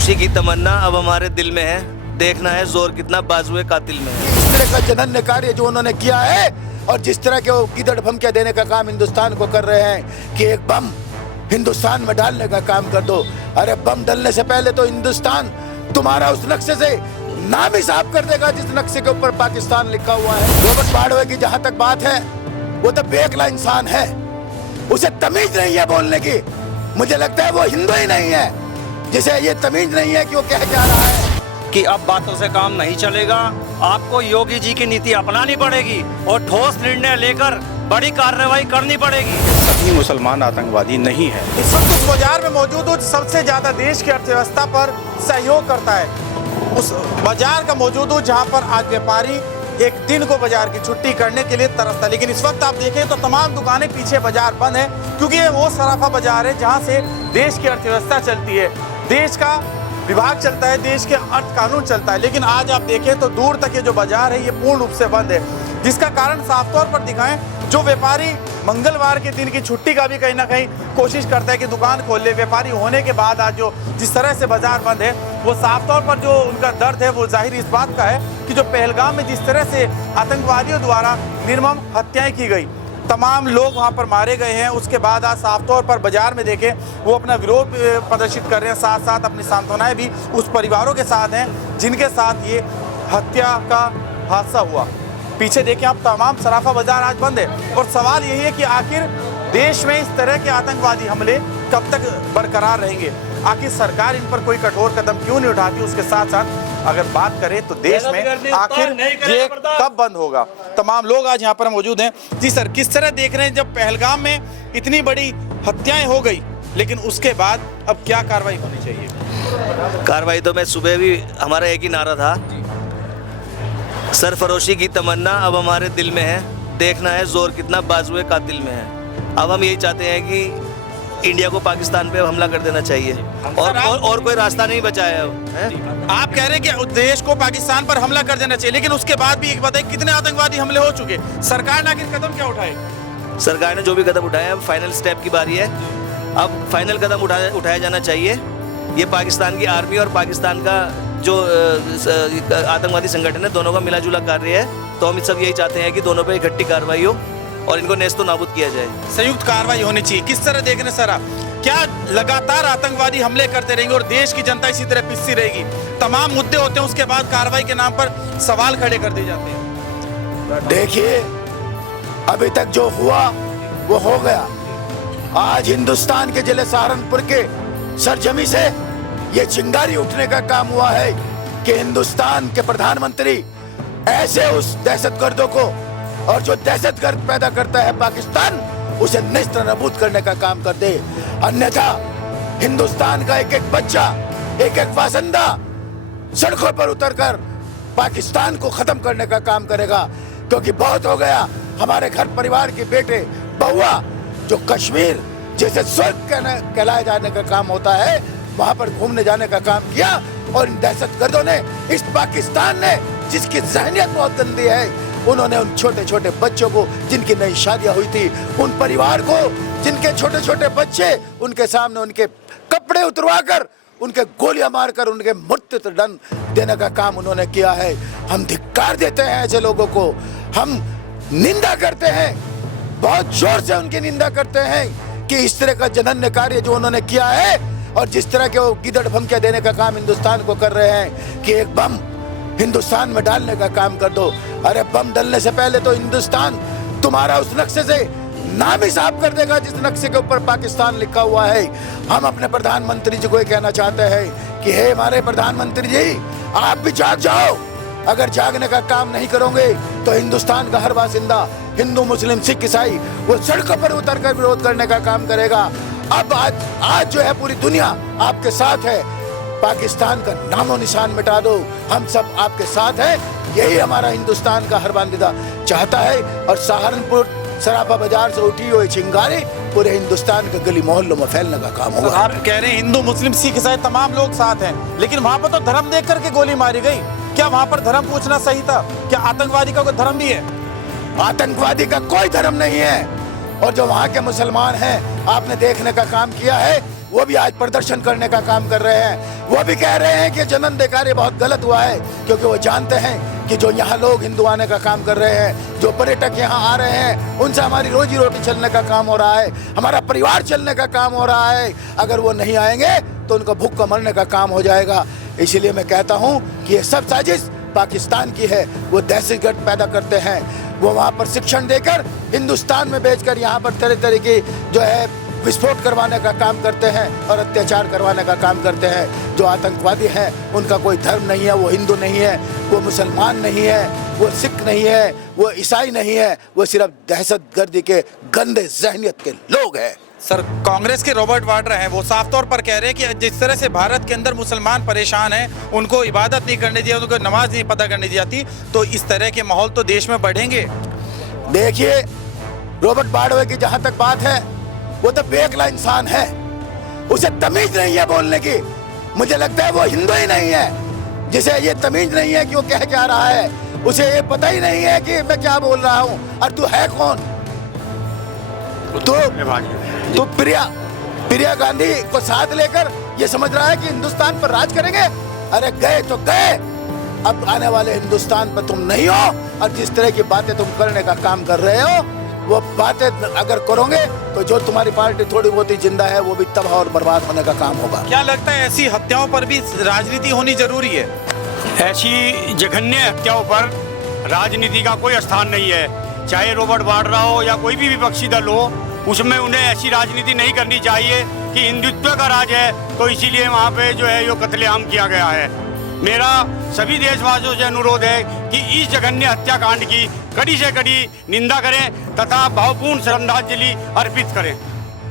सरफरोशी की तमन्ना अब हमारे दिल में है, देखना है जोर कितना बाजुए कातिल में है। इस तरह का जघन्य कार्य जो उन्होंने किया है और जिस तरह के वो गिदड़ धमकियां देने का काम हिंदुस्तान को कर रहे हैं कि एक बम हिंदुस्तान में डालने का काम कर दो। अरे बम डालने से पहले तो हिंदुस्तान तुम्हारा उस नक्शे से नाम ही साफ कर देगा जिस नक्शे के ऊपर पाकिस्तान लिखा हुआ है। रॉबर्ट बाड़वे की जहां तक बात है, वो तो बेअक्ला इंसान है, उसे तमीज नहीं है बोलने की। मुझे लगता है वो हिंदू ही नहीं है जिसे ये तमीज नहीं है कि वो क्या कह रहा है। कि अब बातों से काम नहीं चलेगा, आपको योगी जी की नीति अपनानी पड़ेगी और ठोस निर्णय लेकर बड़ी कार्रवाई करनी पड़ेगी। सभी मुसलमान आतंकवादी नहीं है। इस वक्त उस बाजार में मौजूद हो सबसे ज्यादा देश की अर्थव्यवस्था पर सहयोग करता है, उस बाजार का मौजूद हो जहां पर आज व्यापारी एक दिन को बाजार की छुट्टी करने के लिए तरसता। लेकिन इस वक्त आप देखें तो तमाम दुकानें पीछे बाजार बंद है, क्योंकि ये वो सराफा बाजार है जहां से देश की अर्थव्यवस्था चलती है, देश का विभाग चलता है, देश के अर्थ कानून चलता है। लेकिन आज आप देखें तो दूर तक ये जो बाजार है ये पूर्ण रूप से बंद है, जिसका कारण साफ तौर पर दिखाएं जो व्यापारी मंगलवार के दिन की छुट्टी का भी कहीं ना कहीं कोशिश करता है कि दुकान खोल ले, व्यापारी होने के बाद आज जो जिस तरह से बाजार बंद है वो साफ तौर पर जो उनका दर्द है वो जाहिर इस बात का है कि जो पहलगाम में जिस तरह से आतंकवादियों द्वारा निर्मम हत्याएं की गई, तमाम लोग वहां पर मारे गए हैं, उसके बाद आज साफ तौर पर बाजार में देखें वो अपना विरोध प्रदर्शित कर रहे हैं, साथ साथ अपनी सांत्वनाएं भी उस परिवारों के साथ हैं जिनके साथ ये हत्या का हादसा हुआ। पीछे देखें आप तमाम सराफा बाजार आज बंद है और सवाल यही है कि आखिर देश में इस तरह के आतंकवादी हमले कब तक बरकरार रहेंगे, आखिर सरकार इन पर कोई कठोर कदम क्यों नहीं उठाती। उसके साथ साथ अगर बात करें तो देश में आखिर ये कब बंद होगा। तमाम लोग आज यहाँ पर मौजूद हैं। जी सर, किस तरह देख रहे हैं जब पहलगाम में इतनी बड़ी हत्याएं हो गई लेकिन उसके बाद अब क्या कार्रवाई होनी चाहिए? कार्रवाई तो मैं सुबह भी हमारा एक ही नारा था, सरफरोशी की तमन्ना अब हमारे दिल में है, देखना है जोर कितना बाजुए कातिल में है। अब हम यही चाहते हैं कि इंडिया को पाकिस्तान पे हमला कर देना चाहिए और कोई रास्ता नहीं बचा है अब। आप कह रहे हैं कि देश को पाकिस्तान पर हमला कर देना चाहिए, लेकिन उसके बाद भी एक बात है, कितने आतंकवादी हमले हो चुके, सरकार ने आखिर कदम क्या उठाए? सरकार ने जो भी कदम उठाए अब फाइनल स्टेप की बारी है, अब फाइनल कदम उठाया जाना चाहिए। ये पाकिस्तान की आर्मी और पाकिस्तान का जो आतंकवादी संगठन है दोनों का मिला जुला कार्य है, तो हम सब यही चाहते हैं कि दोनों पे इकट्ठी कार्रवाई हो और इनको नेस्तो नाबूद किया जाए। संयुक्त कार्रवाई होनी चाहिए। किस तरह देख रहे सर आप, क्या लगातार आतंकवादी हमले करते रहेंगे और देश की जनता इसी तरह पिसती रहेगी? तमाम मुद्दे होते हैं उसके बाद कार्रवाई के नाम पर सवाल खड़े कर दिए जाते हैं। देखिए अभी तक जो हुआ वो हो गया। आज हिंदुस्तान के जिले सहारनपुर के सरजमी से ये चिंगारी उठने का काम हुआ है कि हिंदुस्तान के प्रधानमंत्री ऐसे उस दहशतगर्दों को और जो दहशतगर्द पैदा करता है पाकिस्तान, उसे नेस्त नाबूद करने का काम कर दे। अन्यथा हिंदुस्तान का एक एक बच्चा, एक एक बासिंदा सड़कों पर उतरकर पाकिस्तान को खत्म करने का काम करेगा, क्योंकि बहुत हो गया। हमारे घर परिवार के बेटे बहुआ जो कश्मीर जैसे स्वर्ग कहलाए जाने का काम होता है, वहां पर घूमने जाने का काम किया और इन दहशतगर्दों ने, इस पाकिस्तान ने जिसकी जहनियत बहुत गंदी है, उन्होंने उन छोटे छोटे बच्चों को जिनकी नई शादियां हुई थी, उन परिवार को जिनके छोटे छोटे बच्चे, उनके सामने उनके कपड़े उतरवाकर उनके गोलियां मारकर उनके मृत्यु दंड देने का काम उन्होंने किया है। हम धिक्कार देते हैं ऐसे लोगों को, हम निंदा करते हैं, बहुत जोर से उनकी निंदा करते हैं कि इस तरह का जघन्य कार्य जो उन्होंने किया है और जिस तरह के वो गिदड़ धमकियां देने का काम हिंदुस्तान को कर रहे हैं कि एक बम हिंदुस्तान में डालने का काम कर दो। अरे बम डालने से पहले तो हिंदुस्तान तुम्हारा उस नक्शे से नाम ही साफ कर देगा जिस नक्शे के ऊपर पाकिस्तान लिखा हुआ है। हम अपने प्रधानमंत्री जी को ये कहना चाहते हैं कि हे हमारे प्रधानमंत्री जी, आप भी जाग जाओ। अगर जागने का काम नहीं करोगे तो हिंदुस्तान का हर बासिंदा, हिंदू मुस्लिम सिख ईसाई, वो सड़कों पर उतरकर विरोध करने का काम करेगा। अब आज जो है पूरी दुनिया आपके साथ है, पाकिस्तान का नामो निशान मिटा दो, हम सब आपके साथ हैं। यही हमारा हिंदुस्तान का हर बासिंदा चाहता है। और सहारनपुर सराफा बाजार से उठी हुई चिंगारी पूरे हिंदुस्तान के गली मोहल्लों में फैलने का काम होगा। आप कह रहे हैं हिंदू मुस्लिम सिख ईसाई तमाम लोग साथ हैं, लेकिन वहां पर तो धर्म देख करके गोली मारी गई। क्या वहां पर धर्म पूछना सही था? क्या आतंकवादी का कोई धर्म भी है? आतंकवादी का कोई धर्म नहीं है। और जो वहाँ के मुसलमान हैं, आपने देखने का काम किया है वो भी आज प्रदर्शन करने का काम कर रहे हैं। वो भी कह रहे हैं कि जनन कार्य बहुत गलत हुआ है, क्योंकि वो जानते हैं कि जो यहाँ लोग हिंदू आने का काम कर रहे हैं, जो पर्यटक यहाँ आ रहे हैं, उनसे हमारी रोजी रोटी चलने का काम हो रहा है, हमारा परिवार चलने का काम हो रहा है। अगर वो नहीं आएंगे तो उनका भूख मरने का काम हो जाएगा। इसलिए मैं कहता हूँ कि ये सब साजिश पाकिस्तान की है। वो दहशतगर्द पैदा करते हैं, वो वहाँ पर शिक्षण देकर हिंदुस्तान में बेचकर यहाँ पर तरह तरह की जो है विस्फोट करवाने का काम करते हैं और अत्याचार करवाने का काम करते हैं। जो आतंकवादी हैं उनका कोई धर्म नहीं है, वो हिंदू नहीं है, वो मुसलमान नहीं है, वो सिख नहीं है, वो ईसाई नहीं है, वो सिर्फ दहशतगर्दी के गंदे ज़हनियत के लोग हैं। सर, कांग्रेस के रॉबर्ट वाड्रा हैं, वो साफ तौर पर कह रहे हैं कि जिस तरह से भारत के अंदर मुसलमान परेशान हैं, उनको इबादत नहीं करने दिया, उनको नमाज नहीं पता करने दी जाती, तो इस तरह के माहौल तो देश में बढ़ेंगे। देखिए, रॉबर्ट वाड्रा की जहाँ तक बात है, वो तो बेअक्ल इंसान है, उसे तमीज नहीं है बोलने की। मुझे लगता है वो हिंदू ही नहीं है, जिसे ये तमीज नहीं है कि वो कह क्या रहा है, उसे ये पता ही नहीं है कि मैं क्या बोल रहा हूँ। और तू है कौन? तो प्रिया गांधी को साथ लेकर ये समझ रहा है कि हिंदुस्तान पर राज करेंगे। अरे गए तो गए, अब आने वाले हिंदुस्तान पर तुम नहीं हो। और जिस तरह की बातें तुम करने का काम कर रहे हो, वो बातें अगर करोगे तो जो तुम्हारी पार्टी थोड़ी बहुत ही जिंदा है वो भी तबाह और बर्बाद होने का काम होगा। क्या लगता है ऐसी हत्याओं पर भी राजनीति होनी जरूरी है? ऐसी जघन्य हत्याओं पर राजनीति का कोई स्थान नहीं है। चाहे रॉबर्ट वाड्रा हो या कोई भी विपक्षी दल हो, उसमें उन्हें ऐसी राजनीति नहीं करनी चाहिए कि हिंदुत्व का राज है तो इसीलिए वहाँ पे जो है ये कत्लेआम किया गया है। मेरा सभी देशवासियों से अनुरोध है कि इस जघन्य हत्याकांड की कड़ी से कड़ी निंदा करें तथा भावपूर्ण श्रद्धांजलि अर्पित करें।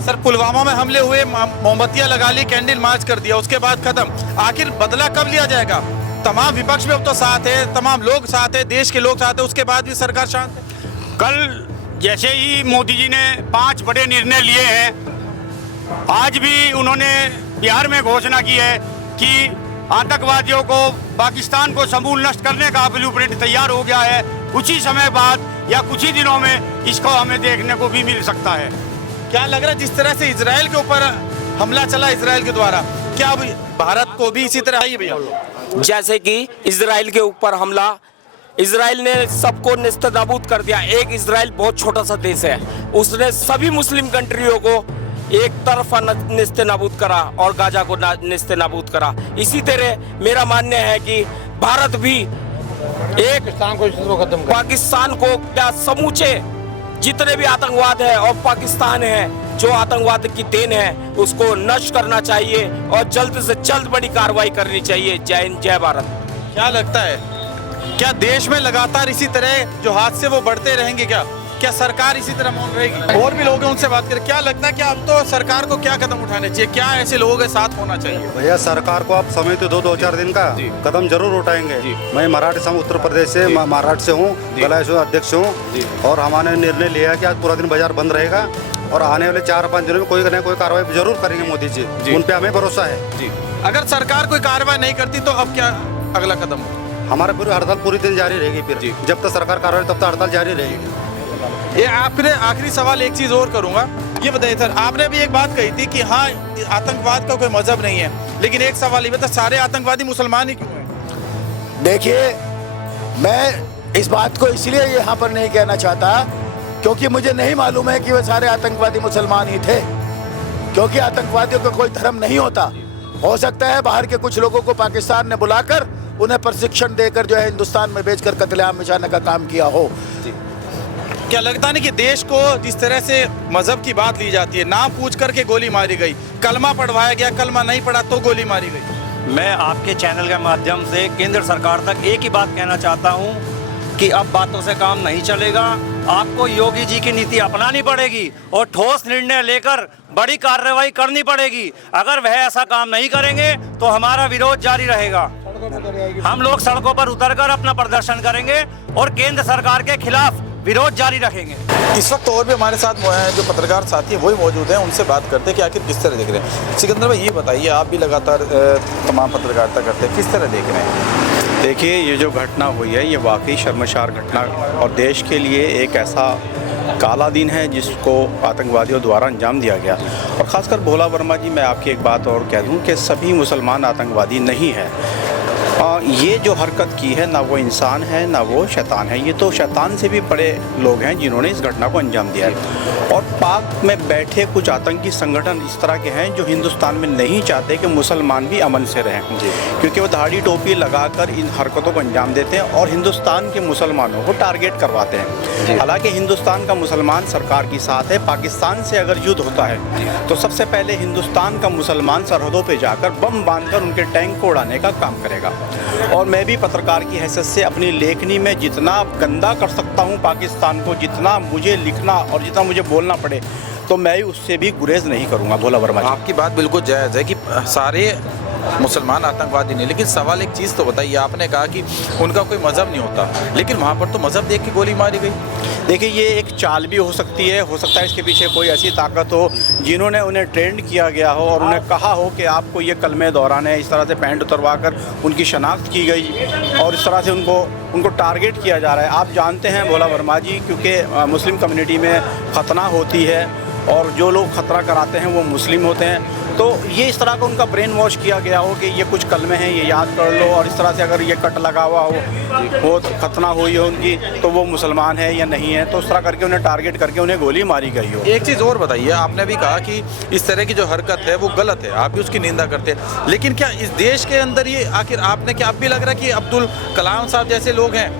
सर, पुलवामा में हमले हुए, मोमबत्तियां लगा ली, कैंडल मार्च कर दिया, उसके बाद खत्म। आखिर बदला कब लिया जाएगा? तमाम विपक्ष में अब तो साथ है, तमाम लोग साथ है, देश के लोग साथ है, उसके बाद भी सरकार शांत है। कल जैसे ही मोदी जी ने 5 बड़े निर्णय लिए हैं, आज भी उन्होंने बिहार में घोषणा की है कि आतंकवादियों को, पाकिस्तान को समूल नष्ट करने का ब्लूप्रिंट तैयार हो गया है। कुछ ही समय बाद या कुछ ही दिनों में इसको हमें देखने को भी मिल सकता है। क्या लग रहा है जिस तरह से इजराइल के ऊपर हमला चला इजराइल के द्वारा, क्या अब भारत को भी इसी तरह ही भैया? जैसे कि इजराइल के ऊपर हमला, इजराइल ने सबको नेस्तनाबूद कर दिया। एक इजराइल बहुत छोटा सा देश है, उसने सभी मुस्लिम कंट्रियों को एक तरफा नेस्तनाबूद करा और गाजा को नेस्तनाबूद करा। इसी तरह मेरा मानना है कि भारत भी एक पाकिस्तान को क्या समूचे जितने भी आतंकवाद है और पाकिस्तान है जो आतंकवाद की देन है उसको नष्ट करना चाहिए और जल्द से जल्द बड़ी कार्रवाई करनी चाहिए। जय हिंद, जय भारत। क्या लगता है, क्या देश में लगातार इसी तरह जो हादसे वो बढ़ते रहेंगे? क्या सरकार इसी तरह मौन रहेगी? और भी लोग हैं, उनसे बात करें। क्या लगता है कि अब तो सरकार को क्या कदम उठाने चाहिए? क्या ऐसे लोगों के साथ होना चाहिए? भैया, सरकार को आप समय तो 2-4 दिन का कदम जरूर उठाएंगे। मैं मराठी संघ उत्तर प्रदेश से, महाराष्ट्र से हूँ, कलाश अध्यक्ष हूँ, और हमारे निर्णय लिया कि आज पूरा दिन बाजार बंद रहेगा और आने वाले 4-5 दिनों में कोई न कोई कार्रवाई जरूर करेंगे मोदी जी। उन पे हमें भरोसा है। अगर सरकार कोई कार्रवाई नहीं करती तो अब क्या अगला कदम होगा? हमारा पूरी हड़ताल पूरी दिन जारी रहेगी। फिर जब तक सरकार कार्रवाई तब तक हड़ताल जारी रहेगी। ये आखिरी सवाल एक चीज और करूंगा, ये बताइए सर, आपने भी एक बात कही थी कि हाँ आतंकवाद का कोई मजहब नहीं है, लेकिन एक सवाल ये बता, सारे आतंकवादी मुसलमान ही क्यों हैं? देखिए, मैं इस बात को इसलिए यहाँ पर नहीं कहना चाहता क्योंकि मुझे नहीं मालूम है कि वे सारे आतंकवादी मुसलमान ही थे, क्योंकि आतंकवादियों का कोई धर्म नहीं होता। हो सकता है बाहर के कुछ लोगों को पाकिस्तान ने बुलाकर उन्हें प्रशिक्षण देकर जो है हिंदुस्तान में भेजकर कत्लेआम मचाने का काम किया हो। क्या लगता नहीं कि देश को जिस तरह से मजहब की बात ली जाती है, नाम पूछ करके गोली मारी गई, कलमा पढ़वाया गया, कलमा नहीं पढ़ा तो गोली मारी गई? मैं आपके चैनल के माध्यम से केंद्र सरकार तक एक ही बात कहना चाहता हूं कि अब बातों से काम नहीं चलेगा। आपको योगी जी की नीति अपनानी पड़ेगी और ठोस निर्णय लेकर बड़ी कार्रवाई करनी पड़ेगी। अगर वह ऐसा काम नहीं करेंगे तो हमारा विरोध जारी रहेगा। हम लोग सड़कों पर उतरकर अपना प्रदर्शन करेंगे और केंद्र सरकार के खिलाफ विरोध जारी रखेंगे। इस वक्त और भी हमारे साथ जो पत्रकार साथी वही मौजूद हैं, उनसे बात करते हैं कि आखिर किस तरह देख रहे हैं। सिकंदर भाई, ये बताइए, आप भी लगातार तमाम पत्रकारिता करते हैं, किस तरह देख रहे हैं? देखिए, ये जो घटना हुई है ये वाकई शर्मसार घटना और देश के लिए एक ऐसा काला दिन है जिसको आतंकवादियों द्वारा अंजाम दिया गया। और ख़ासकर भोला वर्मा जी, मैं आपकी एक बात और कह दूं कि सभी मुसलमान आतंकवादी नहीं हैं। ये जो हरकत की है ना वो इंसान है ना वो शैतान है, ये तो शैतान से भी बड़े लोग हैं जिन्होंने इस घटना को अंजाम दिया है। और पाक में बैठे कुछ आतंकी संगठन इस तरह के हैं जो हिंदुस्तान में नहीं चाहते कि मुसलमान भी अमन से रहें, क्योंकि वो दाढ़ी टोपी लगाकर इन हरकतों को अंजाम देते हैं और हिंदुस्तान के मुसलमानों को टारगेट करवाते हैं। हालांकि हिंदुस्तान का मुसलमान सरकार के साथ है। पाकिस्तान से अगर युद्ध होता है तो सबसे पहले हिंदुस्तान का मुसलमान सरहदों पर जाकर बम बांधकर उनके टैंक को उड़ाने का काम करेगा। और मैं भी पत्रकार की हैसियत से अपनी लेखनी में जितना गंदा कर सकता हूँ पाकिस्तान को, जितना मुझे लिखना और जितना मुझे बोलना पड़े, तो मैं उससे भी गुरेज नहीं करूँगा। भोला वर्मा जी, आपकी बात बिल्कुल जायज़ है कि सारे मुसलमान आतंकवादी नहीं, लेकिन सवाल एक चीज़ तो बताइए, आपने कहा कि उनका कोई मज़हब नहीं होता, लेकिन वहाँ पर तो मज़हब देख के गोली मारी गई। देखिए, ये एक चाल भी हो सकती है, हो सकता है इसके पीछे कोई ऐसी ताकत हो जिन्होंने उन्हें ट्रेंड किया गया हो और उन्हें कहा हो कि आपको ये कलमे दौरान है, इस तरह से पैंट उतरवा कर उनकी शनाख्त की गई और इस तरह से उनको टारगेट किया जा रहा है। आप जानते हैं भोला वर्मा जी, क्योंकि मुस्लिम कम्युनिटी में खतना होती है और जो लोग खतरा कराते हैं वो मुस्लिम होते हैं, तो ये इस तरह का उनका ब्रेन वॉश किया गया हो कि ये कुछ कलमे हैं, ये याद कर लो, और इस तरह से अगर ये कट लगा हुआ हो खतना हुई हो उनकी, तो वो मुसलमान है या नहीं है, तो उस तरह करके उन्हें टारगेट करके उन्हें गोली मारी गई हो। एक चीज़ और बताइए, आपने भी कहा कि इस तरह की जो हरकत है वो गलत है, आप भी उसकी निंदा करते हैं, लेकिन क्या इस देश के अंदर ये आखिर आपने क्या अब भी लग रहा है कि अब्दुल कलाम साहब जैसे लोग हैं,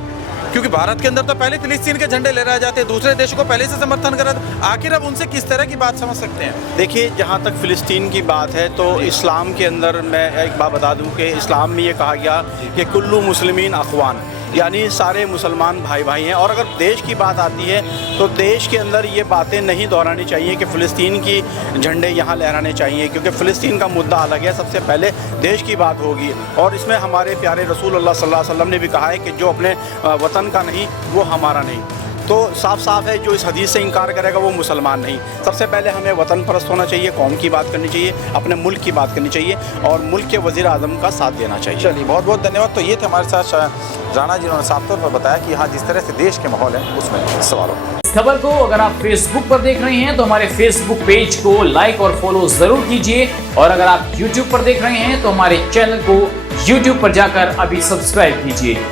क्योंकि भारत के अंदर तो पहले फिलिस्तीन के झंडे लहराए जाते हैं, दूसरे देशों को पहले से समर्थन करा, आखिर अब उनसे किस तरह की बात समझ सकते हैं? देखिए, जहाँ तक फ़िलिस्तीन की बात है तो इस्लाम के अंदर मैं एक बात बता दूँ कि इस्लाम में ये कहा गया कि कुल्लू मुस्लिमीन अख़वान, यानी सारे मुसलमान भाई भाई हैं। और अगर देश की बात आती है तो देश के अंदर ये बातें नहीं दोहरानी चाहिए कि फ़िलिस्तीन की झंडे यहाँ लहराने चाहिए, क्योंकि फ़िलिस्तीन का मुद्दा अलग है, सबसे पहले देश की बात होगी। और इसमें हमारे प्यारे रसूल अल्लाह सल्लल्लाहु अलैहि वसल्लम ने भी कहा है कि जो अपने वतन का नहीं वो हमारा नहीं। तो साफ साफ है, जो इस हदीस से इनकार करेगा वो मुसलमान नहीं। सबसे पहले हमें वतन परस्त होना चाहिए, कौम की बात करनी चाहिए, अपने मुल्क की बात करनी चाहिए और मुल्क के वज़ीर आज़म का साथ देना चाहिए। चलिए, बहुत बहुत धन्यवाद। तो ये थे हमारे साथ राणा, जिन्होंने साफ तौर पर बताया कि हाँ, जिस तरह से देश के माहौल है उसमें सवालों। इस खबर को अगर आप फेसबुक पर देख रहे हैं तो हमारे फेसबुक पेज को लाइक और फॉलो जरूर कीजिए, और अगर आप यूट्यूब पर देख रहे हैं तो हमारे चैनल को यूट्यूब पर जाकर अभी सब्सक्राइब कीजिए।